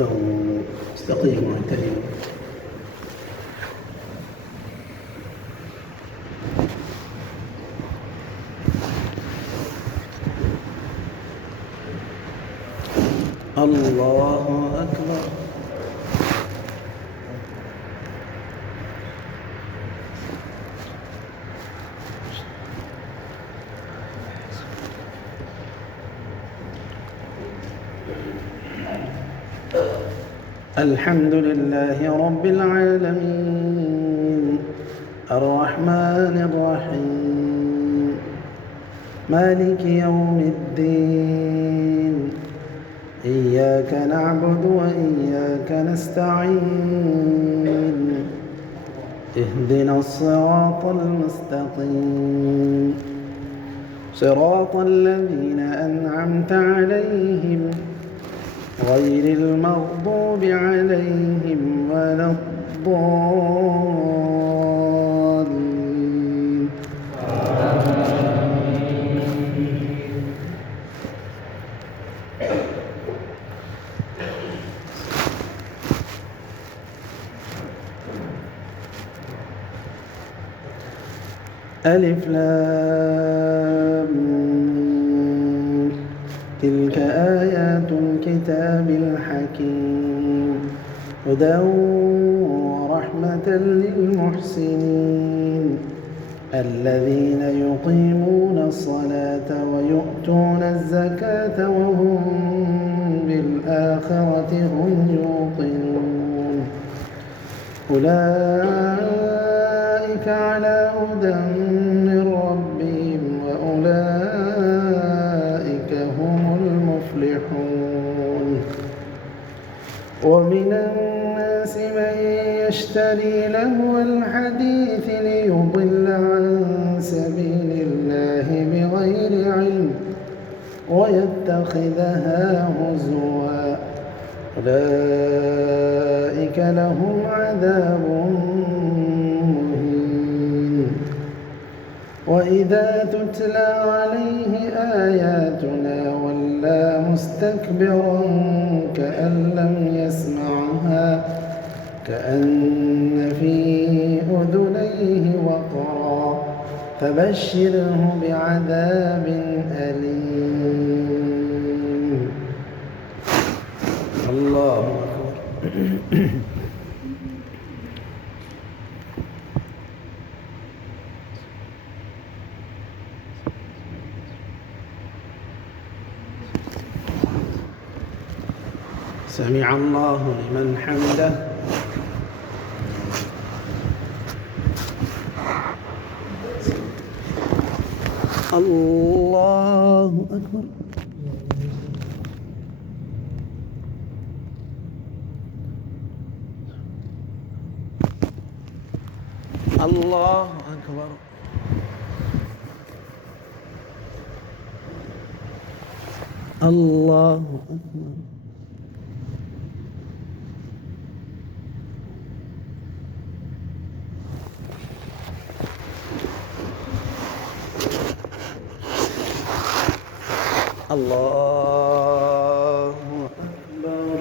استووا استقيموا واعتدلوا. الله أكبر. الحمد لله رب العالمين الرحمن الرحيم مالك يوم الدين إياك نعبد وإياك نستعين اهدنا الصراط المستقيم صراط الذين أنعمت عليهم غير المغضوب عليهم ولا الضالين. ألف لام ميم تلك آيات الكتاب الحكيم هدى ورحمة للمحسنين الذين يقيمون الصلاة ويؤتون الزكاة وهم بالآخرة هم يوقنون أولئك على هدى من ربهم وأولئك هم المفلحون. ومن الناس من يشتري لهو الحديث ليضل عن سبيل الله بغير علم ويتخذها هزوا أولئك لهم عذاب مهين. وإذا تتلى عليه آياتنا ولى مستكبرا كأن لم يسمعها كأن في أذنيه وقرا فبشره بعذاب أليم. الله أكبر. سمع الله لمن حمده. الله أكبر. الله أكبر. الله أكبر. الله أكبر.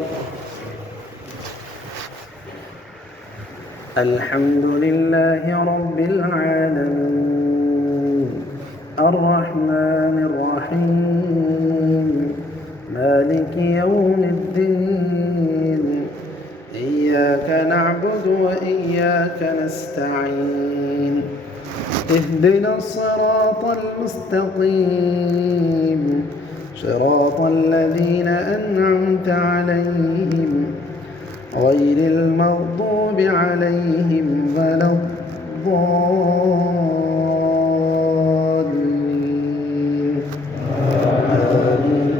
الحمد لله رب العالمين الرحمن الرحيم مالك يوم الدين إياك نعبد وإياك نستعين اهدنا الصراط المستقيم صراط الذين أنعمت عليهم غير المغضوب عليهم ولا الضالين. آمين.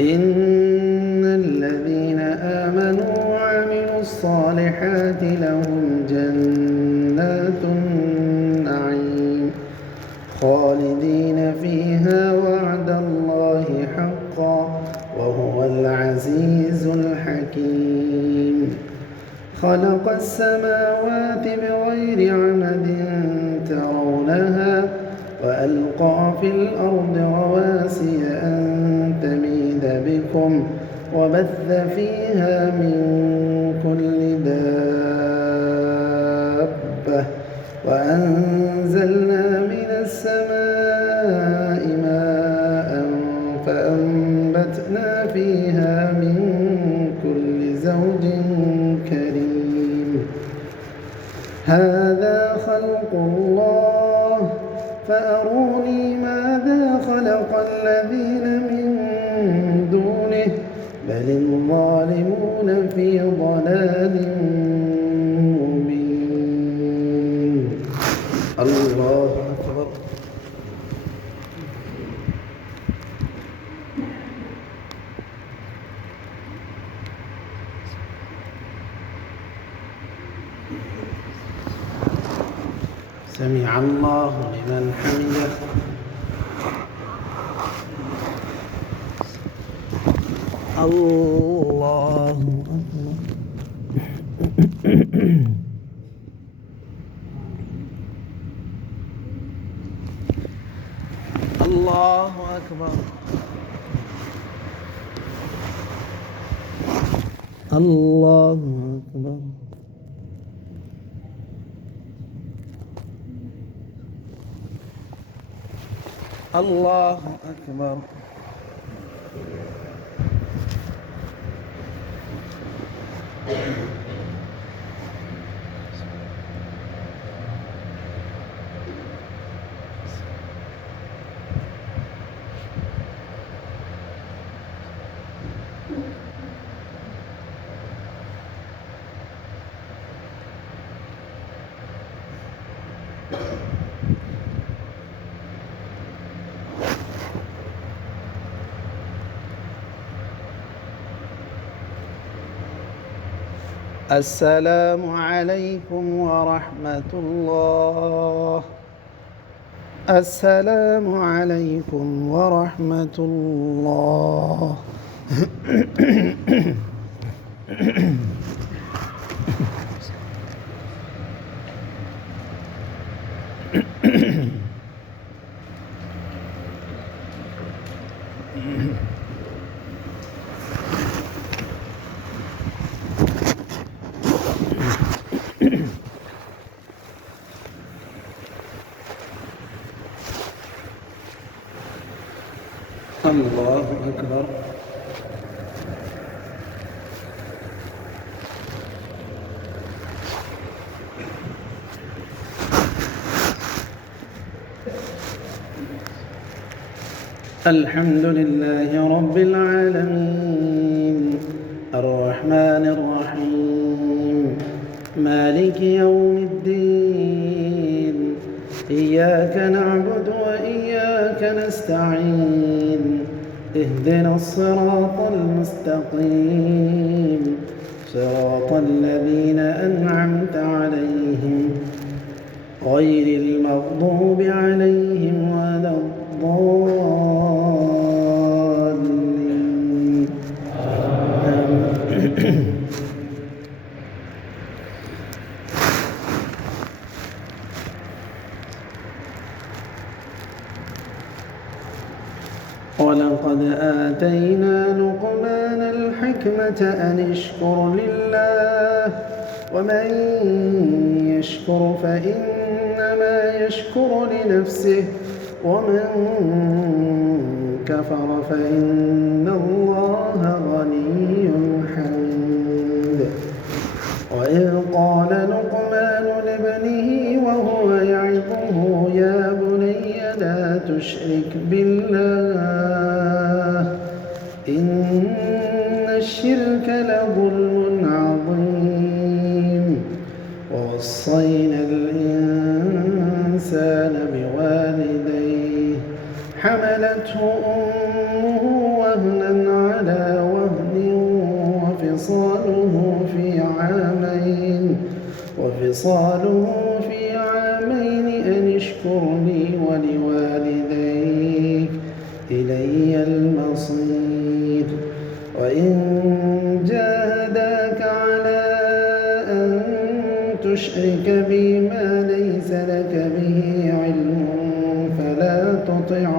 إن الذين آمنوا وعملوا الصالحات لهم جنات النعيم خالدين فيها وعد الله حقا وهو العزيز الحكيم. خلق السماوات بغير عمد ترونها في الأرض رواسي أن تميد بكم وبث فيها من كل دابة وأنزلنا من السماء ماء فأنبتنا فيها من كل زوج كريم هذا خلق الله فأروني ماذا خلق الذين من دونه بل الظالمون في ضلال مبين. الله أكبر. سمع الله لمن حمده. الله أكبر. الله أكبر. الله أكبر. الله أكبر. السلام عليكم ورحمة الله. السلام عليكم ورحمة الله. الله أكبر. الحمد لله رب العالمين الرحمن الرحيم مالك يوم الدين إياك نعبد وإياك نستعين اهدنا الصراط المستقيم صراط الذين أنعمت عليهم غير المغضوب عليهم ولا الضالين. ولقد آتينا لقمان الحكمة أن اشكر لله ومن يشكر فإنما يشكر لنفسه ومن كفر فإن الله غني حميد. وإذ قال لقمان لابنه وهو يعظه يا بني لا تشرك بالله إن الشرك لظلم عظيم. ووصينا الإنسان بوالديه حملته أمه وهنا على وهن وفصاله في عامين أن اشكر لي ولوالديك إلي المصير. وإن جاهداك على أن تشرك بي ما ليس لك به علم فلا تطعهما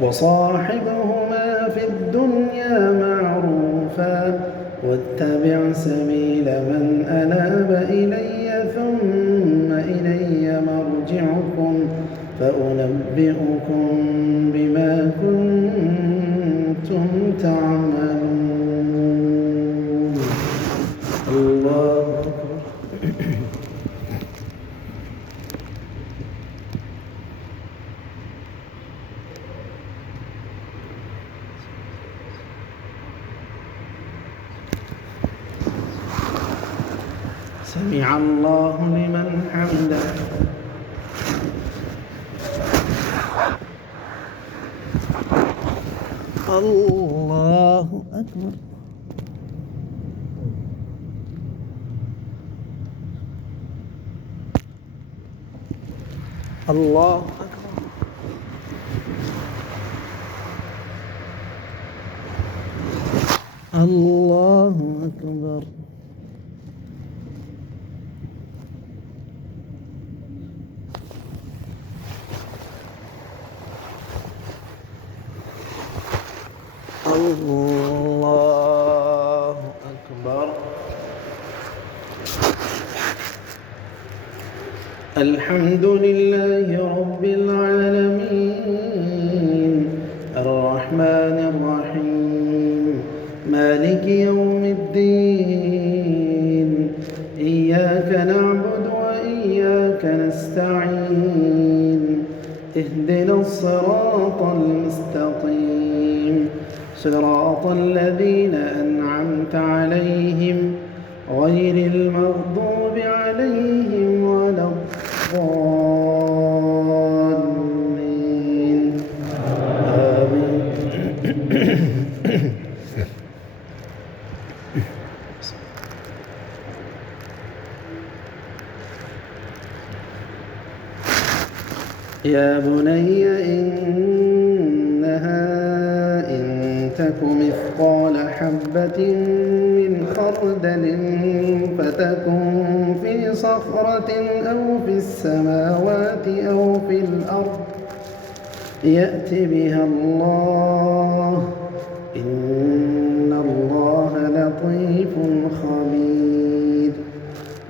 وصاحبهما في الدنيا معروفا واتبع سبيل من أناب إلي ثم إلي مرجعكم فأنبئكم بما كنتم تعملون. الله أكبر. سمع الله لمن حمده. الله أكبر. الله أكبر. الله أكبر. الله أكبر. الحمد لله رب العالمين الرحمن الرحيم مالك يوم الدين إياك نعبد وإياك نستعين اهدنا الصراط المستقيم صراط الذين أنعمت عليهم غير المغضوب عليهم ولا الضالين آمين. يا بني إنها إن تك مثقال حبة من خردل فتكن في صخرة أو في السماوات أو في الأرض يأت بها الله إن الله لطيف خبير.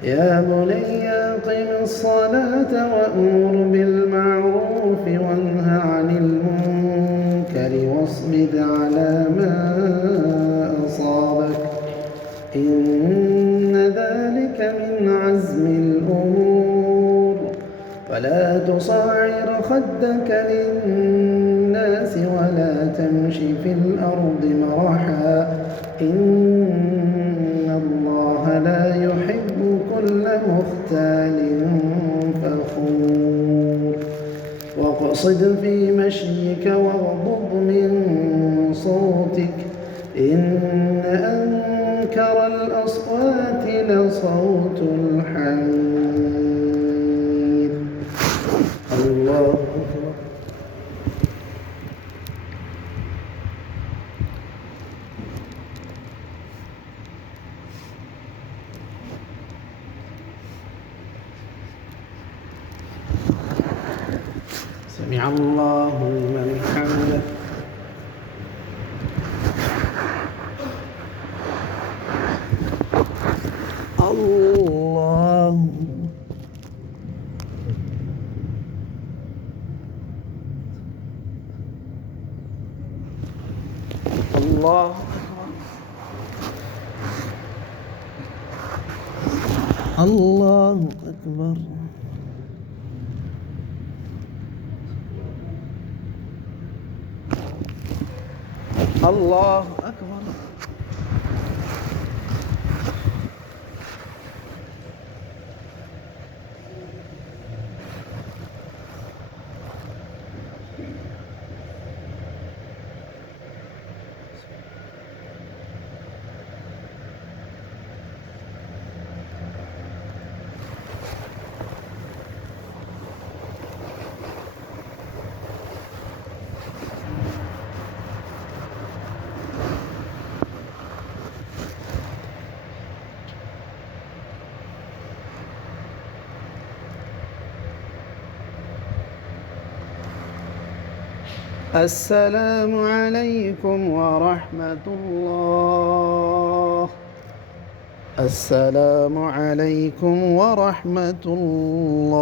يا بني أقم الصلاة وأمر بالمعروف وانه عن المنكر واصبر على ما أصابك إن ذلك من عزم الأمور. ولا تصعر خدك للناس ولا تمش في الأرض مرحا إن الله لا يحب كل مختال فخور. واقصد في مشيك واغضض من صوتك إن أنكر الأصوات لصوت الحمير. الله أكبر. سمع الله لمن حمده. الله الله أكبر. الله أكبر. الله أكبر. السلام عليكم ورحمة الله. السلام عليكم ورحمة الله.